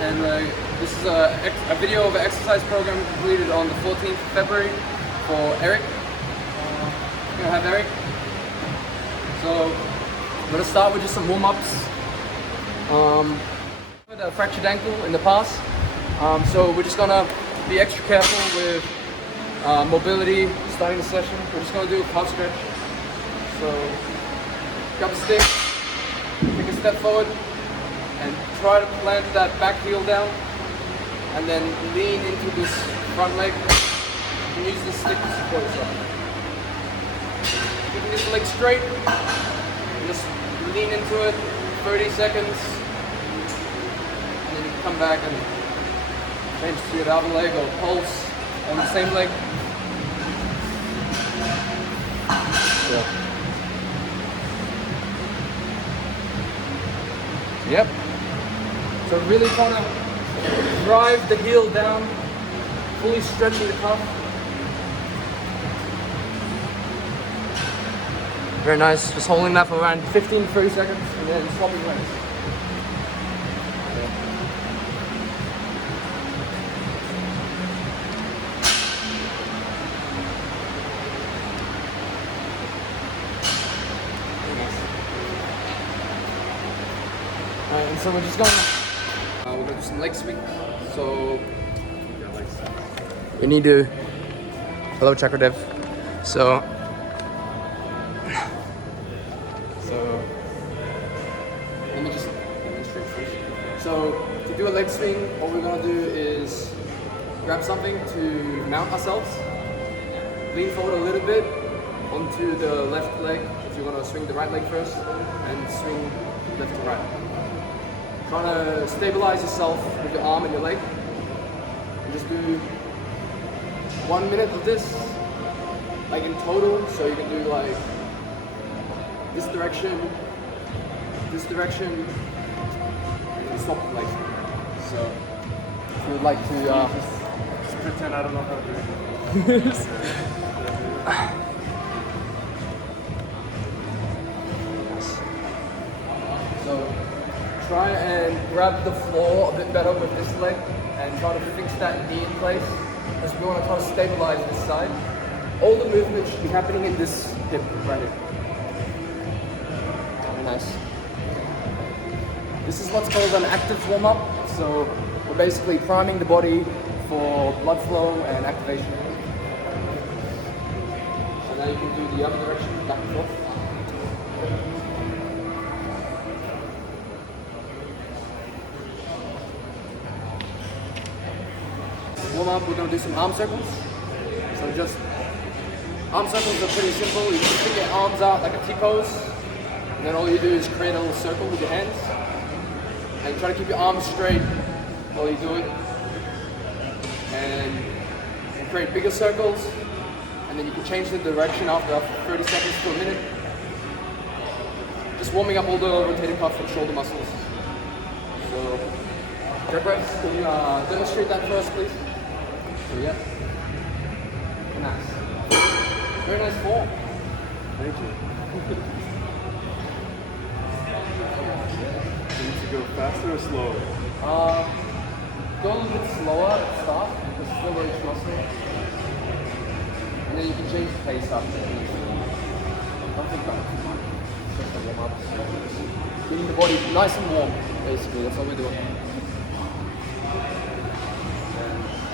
and this is a video of an exercise program completed on the 14th of February for Eric. We're gonna have Eric. So we're gonna start with just some warm-ups. With a fractured ankle in the past, so we're just gonna be extra careful with mobility starting the session. We're just gonna do a calf stretch. So grab a stick, take a step forward, and try to plant that back heel down, and then lean into this front leg. You can use this stick to support yourself. Keeping this leg straight, just lean into it 30 seconds, and then you can come back and change to your other leg or pulse on the same leg. Yeah. Yep. So really trying to drive the heel down, fully stretching the calf. Very nice. Just holding that for around 15-30 seconds and then swapping legs. And so we're just gonna do some leg sweep. So we need to hello chakra dev. So let me just demonstrate first. So to do a leg swing, what we're gonna do is grab something to mount ourselves, lean forward a little bit onto the left leg if you want to swing the right leg first, and swing left to right. Trying to stabilize yourself with your arm and your leg. And just do 1 minute of this, like in total. So you can do like this direction, and then swap the legs. So if you would like to just pretend I don't know how to do it. So try and grab the floor a bit better with this leg and try to fix that knee in place, as we want to try to stabilize this side. All the movement should be happening in this hip right here. Very nice. This is what's called an active warm-up. So we're basically priming the body for blood flow and activation. So now you can do the other direction, back and forth. Warm up, we're going to do some arm circles. So just, arm circles are pretty simple. You just stick your arms out like a T-pose, and then all you do is create a little circle with your hands. And try to keep your arms straight while you do it. And create bigger circles, and then you can change the direction after 30 seconds to a minute. Just warming up all the rotating cuff and shoulder muscles. So, Greg, can you demonstrate that for us, please? Yeah. Nice. Very nice form. Thank you. You need to go faster or slower? Go a little bit slower at the start, because it's still very muscle. And then you can change the pace after. Don't think about it too much. Just a warm up. Getting the body nice and warm, basically. That's all we're doing.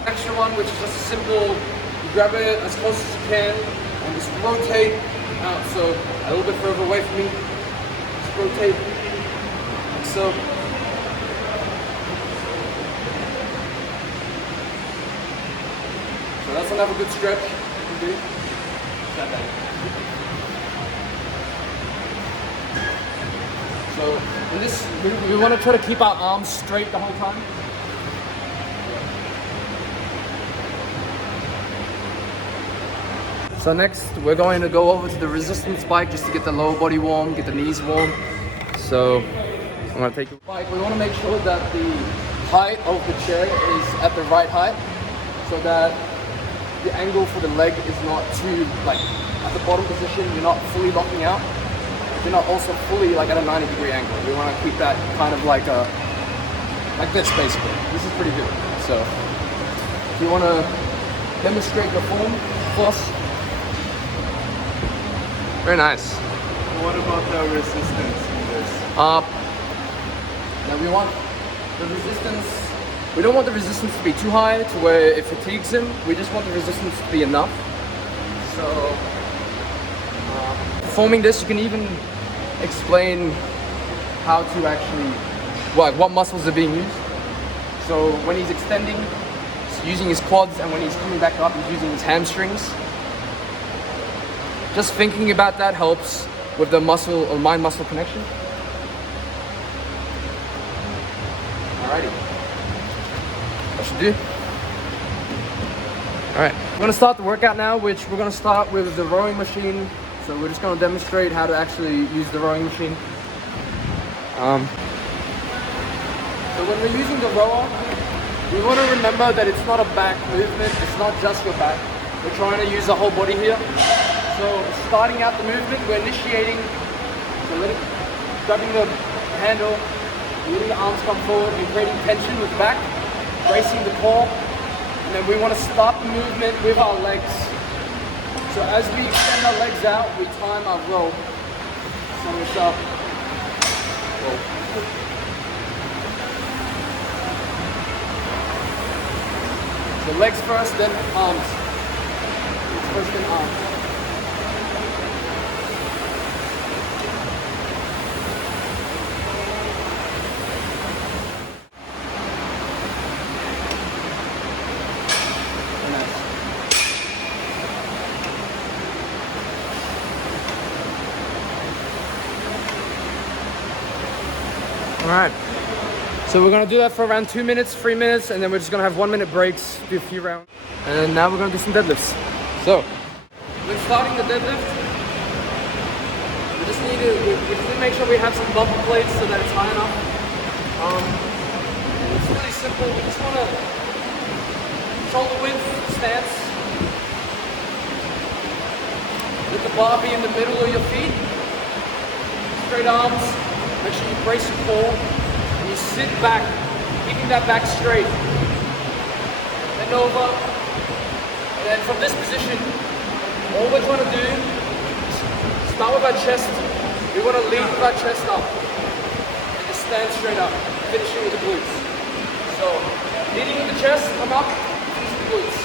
Extra one, which is just a simple, you grab it as close as you can and just rotate out, so a little bit further away from me. Just rotate like so. So that's another good stretch you can do. So in this, we want to try to keep our arms straight the whole time. So next, we're going to go over to the resistance bike just to get the lower body warm, get the knees warm. So I'm going to take the bike. We want to make sure that the height of the chair is at the right height, so that the angle for the leg is not too, like, at the bottom position, you're not fully locking out. You're not also fully, like, at a 90-degree angle. We want to keep that kind of like Like this, basically. This is pretty good. So, if you want to demonstrate your form for us. Very nice. What about the resistance in this? Now we want the resistance. We don't want the resistance to be too high to where it fatigues him. We just want the resistance to be enough. So, performing this, you can even explain how to actually, what muscles are being used. So when he's extending, he's using his quads, and when he's coming back up, he's using his hamstrings. Just thinking about that helps with the muscle or mind-muscle connection. Alrighty, that should do. Alright, we're gonna start the workout now, which we're gonna start with the rowing machine. So we're just gonna demonstrate how to actually use the rowing machine. So when we're using the rower, we want to remember that it's not a back movement, it's not just your back. We're trying to use the whole body here. So starting out the movement, we're initiating, so grabbing the handle, letting the arms come forward and creating tension with the back, bracing the core, and then we want to start the movement with our legs. So as we extend our legs out, we time our row. So it's up. Roll. So legs first, then arms. Legs first, then arms. Alright, so we're going to do that for around 2 minutes, 3 minutes, and then we're just going to have 1 minute breaks, do a few rounds. And now we're going to do some deadlifts. So, when starting the deadlift, we just need to make sure we have some bumper plates so that it's high enough. It's really simple, we just want to shoulder width stance. Let the bar be in the middle of your feet. Straight arms. Make sure you brace your core and you sit back, keeping that back straight. Bend over, and then from this position, all we're trying to do is start with our chest. We want to lead with our chest up and just stand straight up, finishing with the glutes. So, leading with the chest, come up, finish the glutes.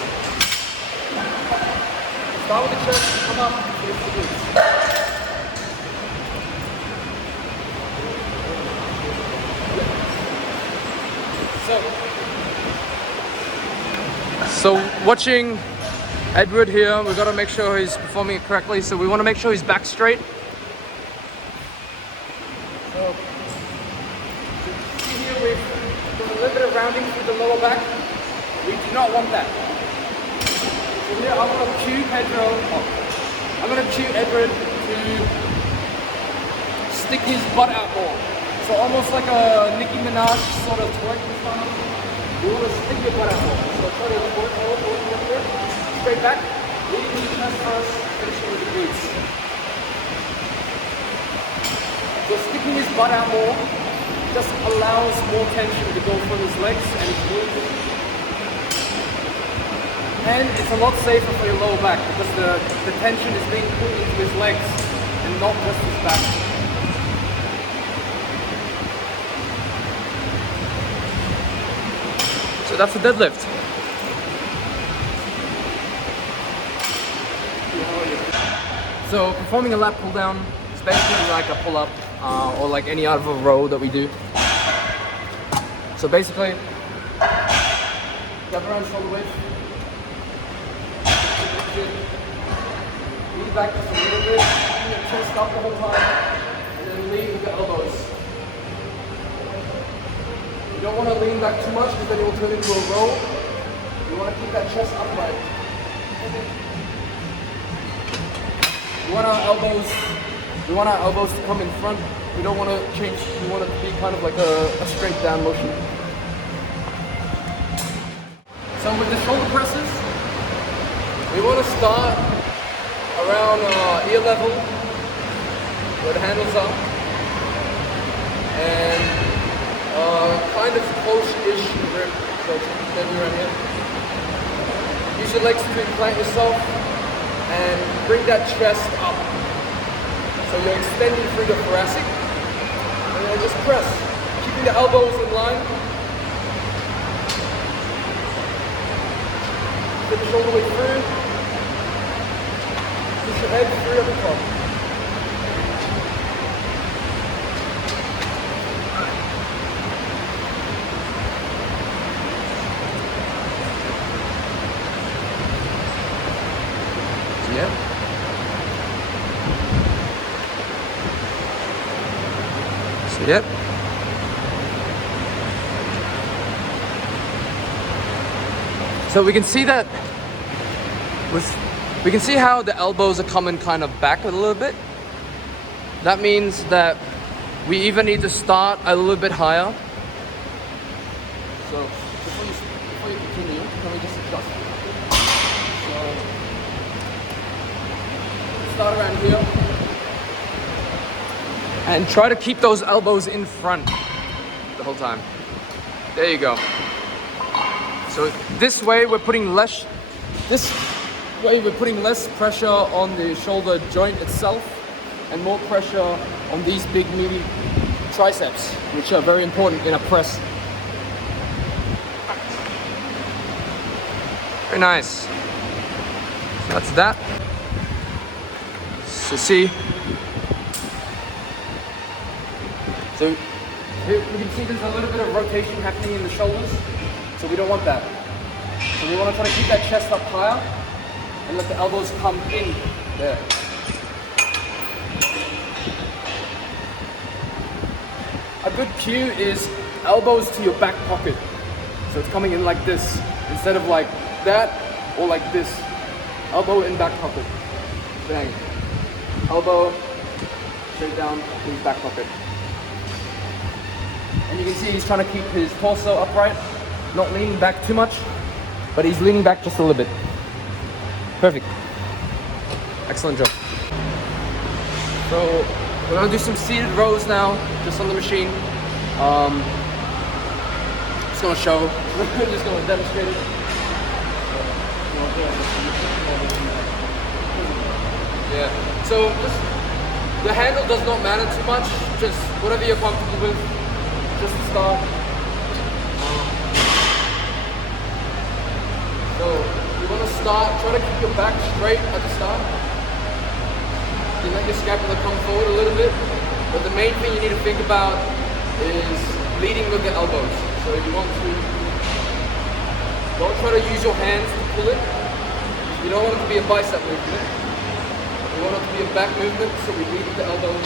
Start with the chest, come up, finish the glutes. So watching Edward here, we've got to make sure he's performing it correctly. So we want to make sure he's back straight. So see here we've got a little bit of rounding through the lower back. We do not want that. So here I'm going to cue Pedro. I'm going to cue Edward to stick his butt out more. So almost like a Nicki Minaj sort of twerk in front of him. You want to stick your butt out more. So try to work. Straight back. Leading with the chest first, finishing with the glutes. So sticking his butt out more just allows more tension to go from his legs and his glutes. And it's a lot safer for your lower back because the tension is being pulled into his legs and not just his back. So that's a deadlift. So performing a lat pull down is basically like a pull up or like any other row that we do. So basically, grab around shoulder width, lean back just a little bit, keep your chest up the whole time, and then lean with the elbows. You don't want to lean back too much because then it will turn into a roll. You want to keep that chest upright. We want our elbows to come in front. We don't want to change. We want it to be kind of like a straight down motion. So with the shoulder presses, we want to start around ear level, where the handles are, and kind of close-ish grip. So maybe right here. Use your legs to plant yourself and bring that chest up. So you're extending through the thoracic. And then just press, keeping the elbows in line. Finish all the way through. Push your head through at the top. Yeah. So, yep. So we can see that we can see how the elbows are coming kind of back a little bit. That means that we even need to start a little bit higher. So before you continue, can we just adjust? So start around here and try to keep those elbows in front the whole time. There you go. So this way we're putting less pressure on the shoulder joint itself and more pressure on these big meaty triceps, which are very important in a press. Very nice. So that's that. So see. So here we can see there's a little bit of rotation happening in the shoulders. So we don't want that. So we want to try to keep that chest up higher and let the elbows come in there. A good cue is elbows to your back pocket. So it's coming in like this instead of like that or like this. Elbow in back pocket. Bang. Elbow straight down in his back pocket. And you can see he's trying to keep his torso upright, not leaning back too much, but he's leaning back just a little bit. Perfect. Excellent job. So we're gonna do some seated rows now, just on the machine. Just gonna show, just gonna demonstrate it. Yeah, so the handle does not matter too much, just whatever you're comfortable with, just to start. So you want to start, try to keep your back straight at the start. You let your scapula come forward a little bit, but the main thing you need to think about is leading with the elbows. So you want to, don't try to use your hands to pull it. You don't want it to be a bicep movement. You want it to be a back movement, so we lead with the elbows,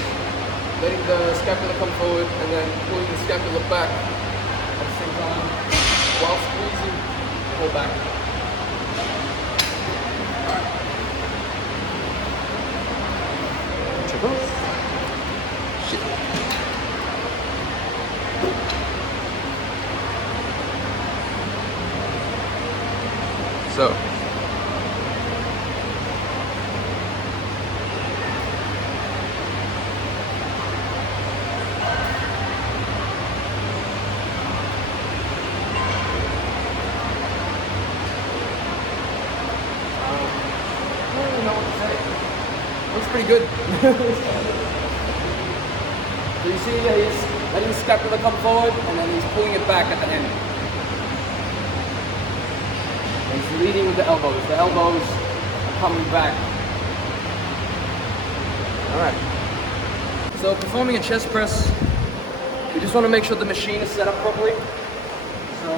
letting the scapula come forward, and then pulling the scapula back at the same time, while squeezing, pull back. So looks pretty good. So you see, he's letting the scapula come forward and then he's pulling it back at the end. And he's leading with the elbows. The elbows are coming back. Alright. So performing a chest press, we just want to make sure the machine is set up properly. So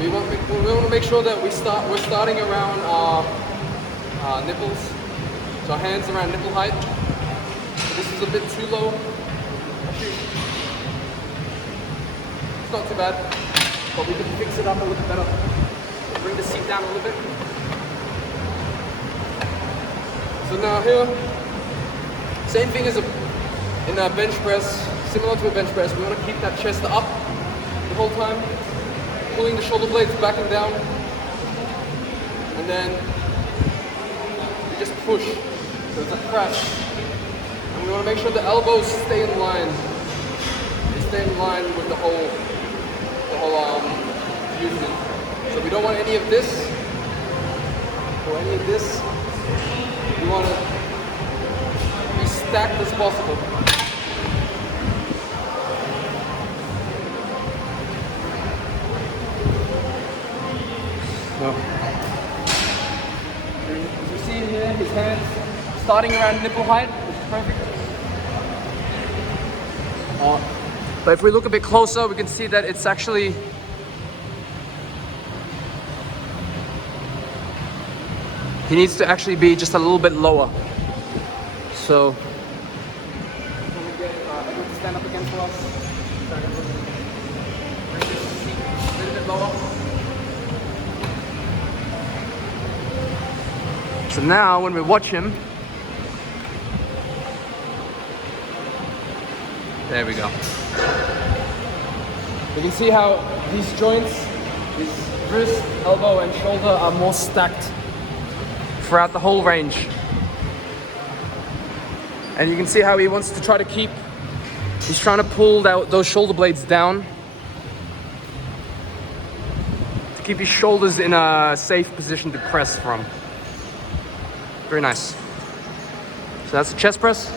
we want to make sure that we're starting around our nipples. So our hands around nipple height. This is a bit too low. Actually, it's not too bad, but we can fix it up a little better. Bring the seat down a little bit. So now here, same thing as in a bench press, similar to a bench press. We want to keep that chest up the whole time, pulling the shoulder blades back and down, and then we just push. So it's a press. And we want to make sure the elbows stay in line. stay in line with the whole movement. So we don't want any of this or any of this. We want to be stacked as possible. So, as you see here, his hands starting around nipple height, which is perfect. But if we look a bit closer, we can see that it's actually he needs to actually be just a little bit lower. So can we get everyone to stand up again for us? Bring this seat a little bit lower. So now when we watch him, there we go. You can see how these joints, his wrist, elbow and shoulder are more stacked throughout the whole range. And you can see how he wants to try to keep, he's trying to pull those shoulder blades down to keep his shoulders in a safe position to press from. Very nice. So that's the chest press.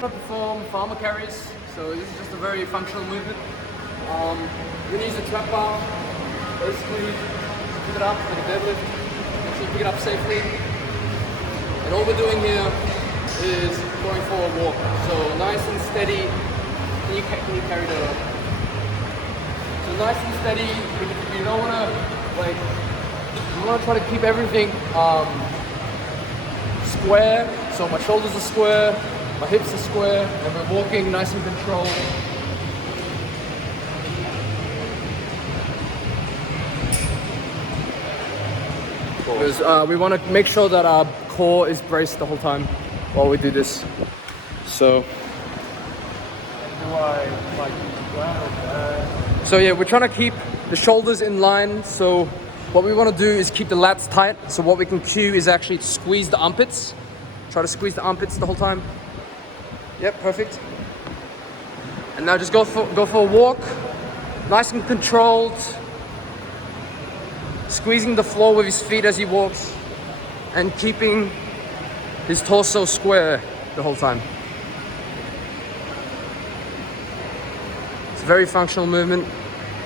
Perform farmer carries, so this is just a very functional movement. We're gonna use the trap bar, basically pick it up like a deadlift, make sure you pick it up safely. And all we're doing here is going for a walk. So nice and steady. Can you carry the? So nice and steady. You don't wanna you wanna try to keep everything square. So my shoulders are square. My hips are square, and we're walking nice and controlled. Because we want to make sure that our core is braced the whole time while we do this. So, so yeah, we're trying to keep the shoulders in line. So what we want to do is keep the lats tight. So what we can cue is actually to squeeze the armpits. Try to squeeze the armpits the whole time. Yep, perfect. And now just go for a walk, nice and controlled, squeezing the floor with his feet as he walks, and keeping his torso square the whole time. It's a very functional movement,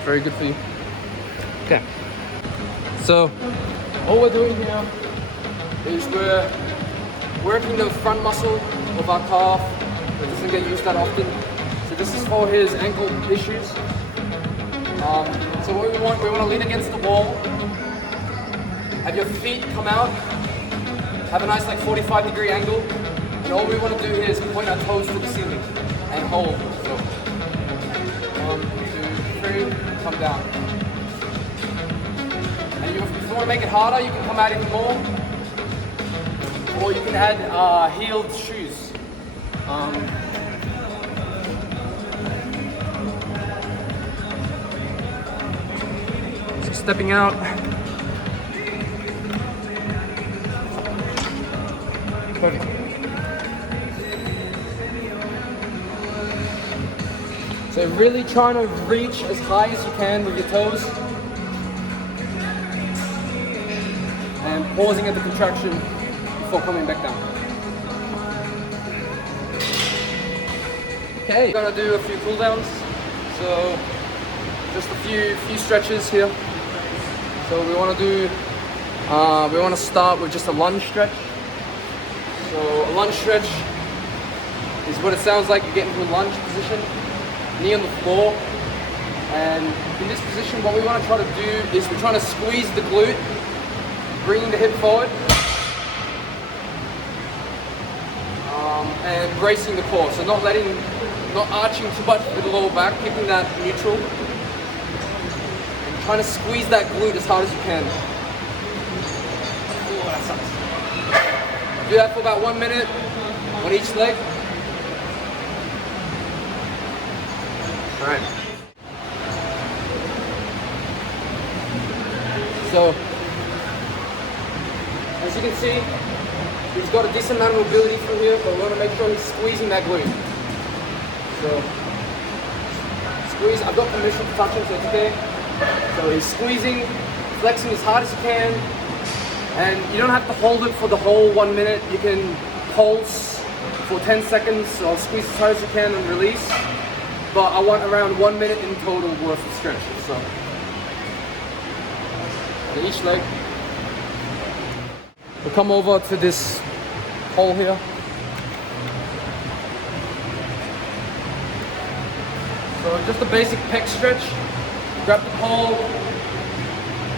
very good for you. Okay. So all we're doing here is we're working the front muscle of our calf. It doesn't get used that often. So this is for his ankle issues. So what we want to lean against the wall. Have your feet come out. Have a nice 45-degree angle. And all we want to do here is point our toes to the ceiling and hold. So 1, 2, 3, come down. And if you want to make it harder, you can come out even more. Or you can add heeled shoes. So stepping out. Perfect. So really trying to reach as high as you can with your toes. And pausing at the contraction before coming back down. Okay, we're gonna do a few cool downs. So just a few stretches here. So we want to start with just a lunge stretch. So a lunge stretch is what it sounds like. You get into a lunge position, knee on the floor, and in this position, what we want to try to do is we're trying to squeeze the glute, bringing the hip forward. And bracing the core, so not arching too much with the lower back, keeping that neutral. And trying to squeeze that glute as hard as you can. Oh, that sucks. Do that for about 1 minute on each leg. All right. So, as you can see, he's got a decent amount of mobility through here, but we want to make sure he's squeezing that glute. So squeeze. I've got permission to touch him, so it's okay. So he's squeezing, flexing as hard as he can. And you don't have to hold it for the whole 1 minute. You can pulse for 10 seconds or squeeze as hard as you can and release. But I want around 1 minute in total worth of stretches. So on each leg. We'll come over to this hole here. So just a basic pec stretch. Grab the pole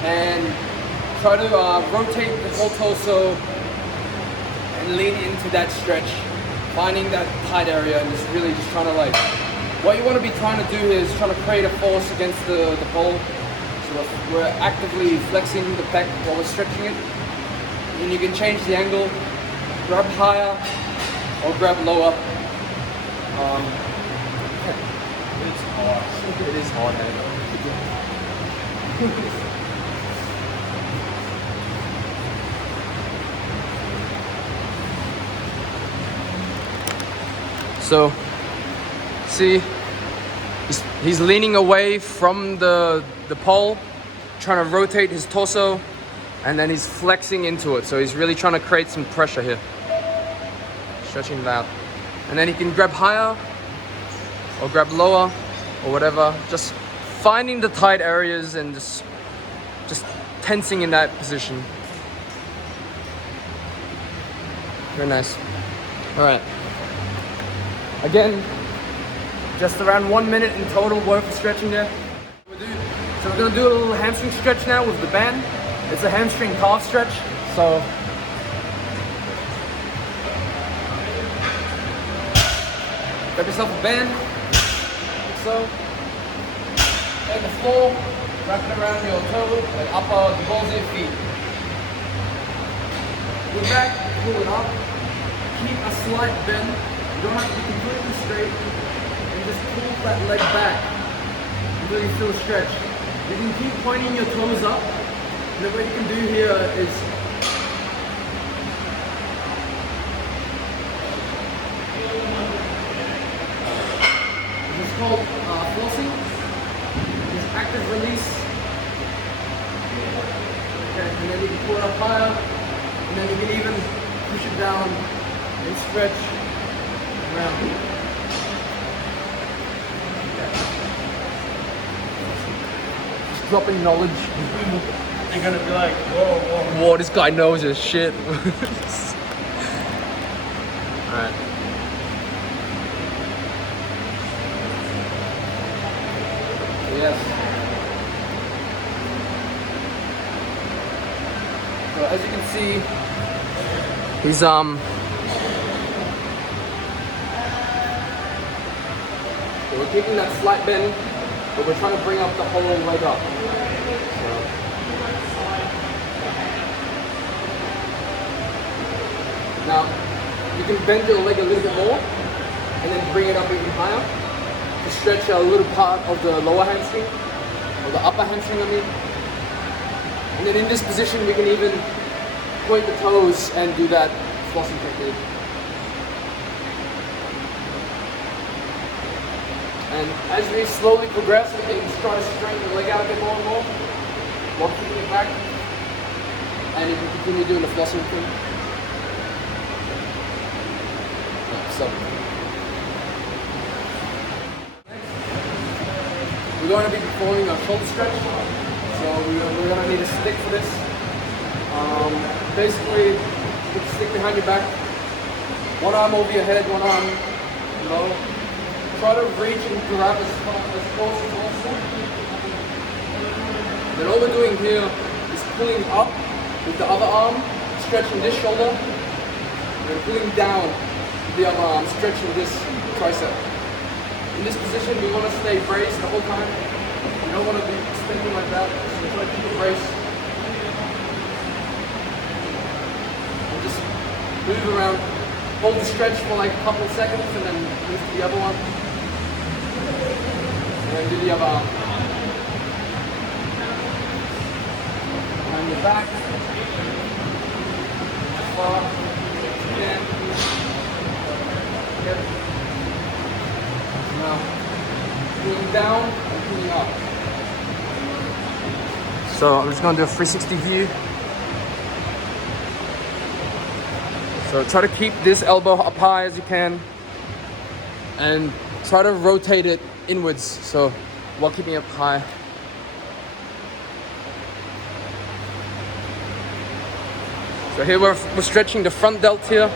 and try to rotate the whole torso and lean into that stretch, finding that tight area and just really just trying to like, what you want to be trying to do here is trying to create a force against the pole. So we're actively flexing the pec while we're stretching it. And you can change the angle, grab higher or grab lower. It's hard. It is hard, So, see, he's leaning away from the pole, trying to rotate his torso, and then he's flexing into it. So he's really trying to create some pressure here. Stretching it out. And then he can grab higher, or grab lower, or whatever. Just finding the tight areas and just tensing in that position. Very nice. All right. Again, just around 1 minute in total worth of stretching there. So we're gonna do a little hamstring stretch now with the band. It's a hamstring calf stretch. So grab yourself a band, like so. Take the floor, wrap it around your toe, like upper, the balls of your feet. Go back, pull it up. Keep a slight bend. You don't have to be completely straight. And just pull that leg back until you feel stretch. You can keep pointing your toes up. And then what you can do here is it's called flossing. It's active release. Okay, and then you can pull it up higher. And then you can even push it down and stretch around. Just dropping knowledge. They're gonna be like, whoa, whoa. Whoa, this guy knows his shit. Alright. Yes. So as you can see, he's so we're keeping that slight bend, but we're trying to bring up the whole leg up. Now, you can bend your leg a little bit more and then bring it up even higher to stretch a little part of the lower hamstring, or the upper hamstring, I mean. And then in this position, we can even point the toes and do that flossing technique. And as we slowly progress, we can try to straighten the leg out a bit more and more while keeping it back. And you can continue doing the flossing thing. So, we're going to be performing a shoulder stretch. So we're going to need a stick for this. Basically, put the stick behind your back. One arm over your head, one arm low. Try to reach and grab as close as possible. Then all we're doing here is pulling up with the other arm, stretching this shoulder, and then pulling down the other arm, stretching this tricep. In this position, we want to stay braced the whole time. You don't want to be spinning like that, so try to keep it braced. And just move around. Hold the stretch for like a couple of seconds and then move to the other one. And then do the other arm. Behind your back. Far as you can. Now, pulling down and pulling up. So I'm just gonna do a 360 view. So try to keep this elbow up high as you can and try to rotate it inwards, so while keeping it up high. So here we're stretching the front delt here.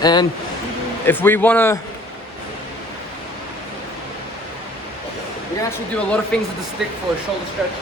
And if we wanna, we can actually do a lot of things with the stick for a shoulder stretch.